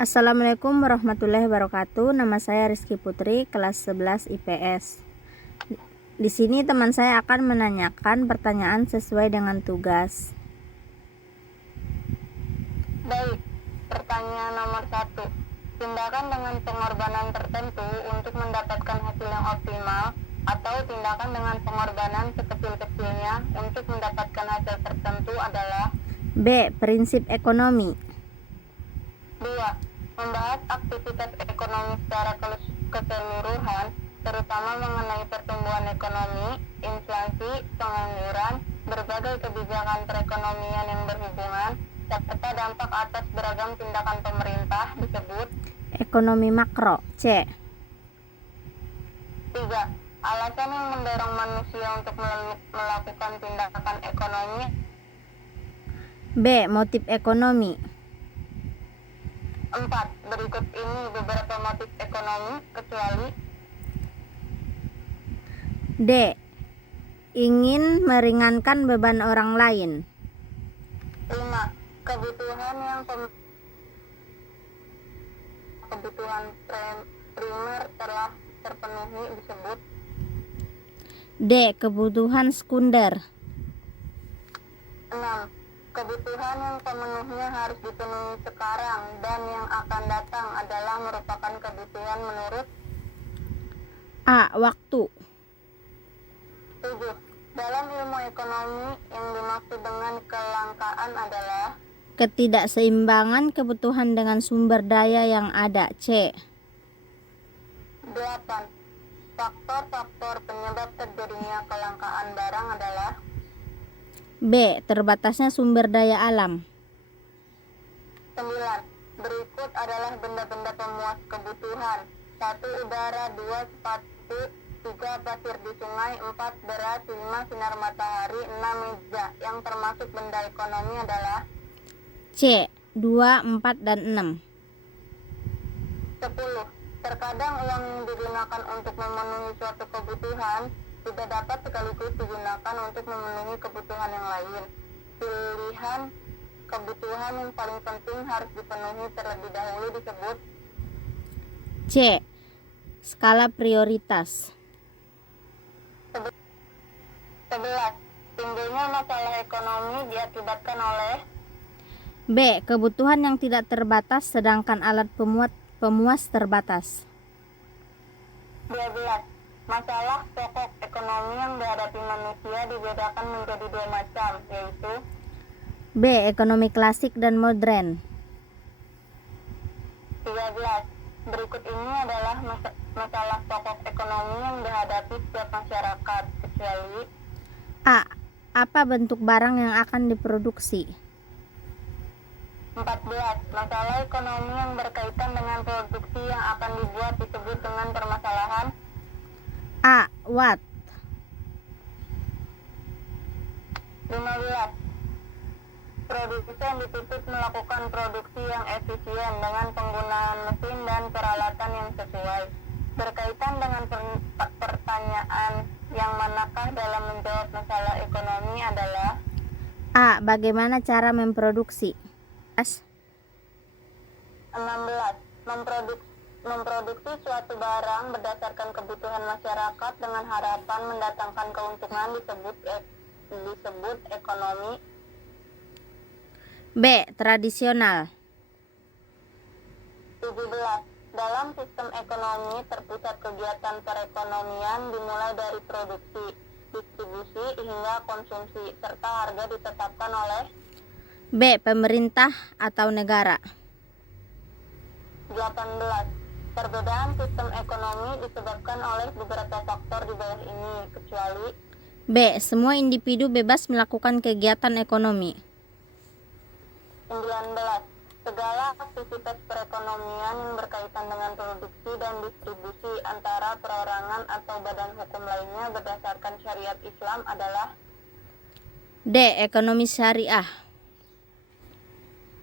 Assalamualaikum warahmatullahi wabarakatuh. Nama saya Rizky Putri, kelas 11 IPS. Di sini teman saya akan menanyakan pertanyaan sesuai dengan tugas. Baik, pertanyaan nomor 1. Tindakan dengan pengorbanan tertentu untuk mendapatkan hasil yang optimal atau tindakan dengan pengorbanan sekecil-kecilnya untuk mendapatkan hasil tertentu adalah B. Prinsip ekonomi. 2. Membahas aktivitas ekonomi secara keseluruhan, terutama mengenai pertumbuhan ekonomi, inflasi, pengangguran, berbagai kebijakan perekonomian yang berhubungan, serta dampak atas beragam tindakan pemerintah disebut Ekonomi makro. C. 3. Alasan yang mendorong manusia untuk melakukan tindakan ekonomi. B. Motif ekonomi. 4. Berikut ini beberapa motif ekonomi kecuali D. Ingin meringankan beban orang lain. 5. Kebutuhan primer telah terpenuhi disebut D. Kebutuhan sekunder. 6. Kebutuhan yang pemenuhnya harus dipenuhi sekarang dan yang akan datang adalah merupakan kebutuhan menurut A. Waktu. 7. Dalam ilmu ekonomi yang dimaksud dengan kelangkaan adalah Ketidakseimbangan kebutuhan dengan sumber daya yang ada. C. 8. Faktor-faktor penyebab terjadinya kelangkaan barang adalah B. Terbatasnya sumber daya alam. 9. Berikut adalah benda-benda pemuas kebutuhan. 1. Udara. 2. Sepatu. 3. Pasir di sungai. 4. Beras. 5. Sinar matahari. 6. Meja. Yang termasuk benda ekonomi adalah C. 2, 4, dan 6. 10. Terkadang uang yang digunakan untuk memenuhi suatu kebutuhan tidak dapat sekaligus digunakan untuk memenuhi kebutuhan yang lain. Pilihan kebutuhan yang paling penting harus dipenuhi terlebih dahulu disebut C. Skala prioritas. 11. Timbulnya masalah ekonomi diakibatkan oleh B. Kebutuhan yang tidak terbatas sedangkan alat pemuas terbatas. 12. Masalah pokok ekonomi yang dihadapi manusia dibedakan menjadi 2 macam, yaitu B. Ekonomi klasik dan modern. 13. Berikut ini adalah masalah pokok ekonomi yang dihadapi setiap masyarakat, kecuali A. Apa bentuk barang yang akan diproduksi? 14. Masalah ekonomi yang berkaitan dengan produksi yang akan dibuat disebut dengan permasalahan A. What? 15. Produsen dituntut melakukan produksi yang efisien dengan penggunaan mesin dan peralatan yang sesuai. Berkaitan dengan pertanyaan yang manakah dalam menjawab masalah ekonomi adalah A. Bagaimana cara memproduksi? 16. Memproduksi suatu barang berdasarkan kebutuhan masyarakat dengan harapan mendatangkan keuntungan disebut ekonomi. B. Tradisional. 17. Dalam sistem ekonomi terpusat kegiatan perekonomian dimulai dari produksi, distribusi hingga konsumsi, serta harga ditetapkan oleh B. Pemerintah atau negara. 18. Perbedaan sistem ekonomi disebabkan oleh beberapa faktor di bawah ini, kecuali B. Semua individu bebas melakukan kegiatan ekonomi. 19. Segala aktivitas perekonomian yang berkaitan dengan produksi dan distribusi antara perorangan atau badan hukum lainnya berdasarkan syariat Islam adalah D. Ekonomi syariah.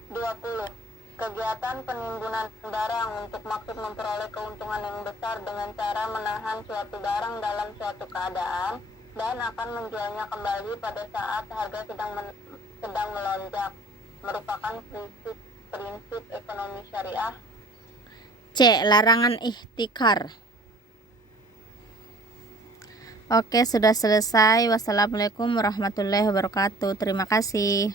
20. Kegiatan penimbunan barang untuk maksud memperoleh keuntungan yang besar dengan cara menahan suatu barang dalam suatu keadaan dan akan menjualnya kembali pada saat harga sedang melonjak, merupakan prinsip ekonomi syariah C. Larangan ihtikar. Oke, sudah selesai. Wassalamualaikum warahmatullahi wabarakatuh. Terima kasih.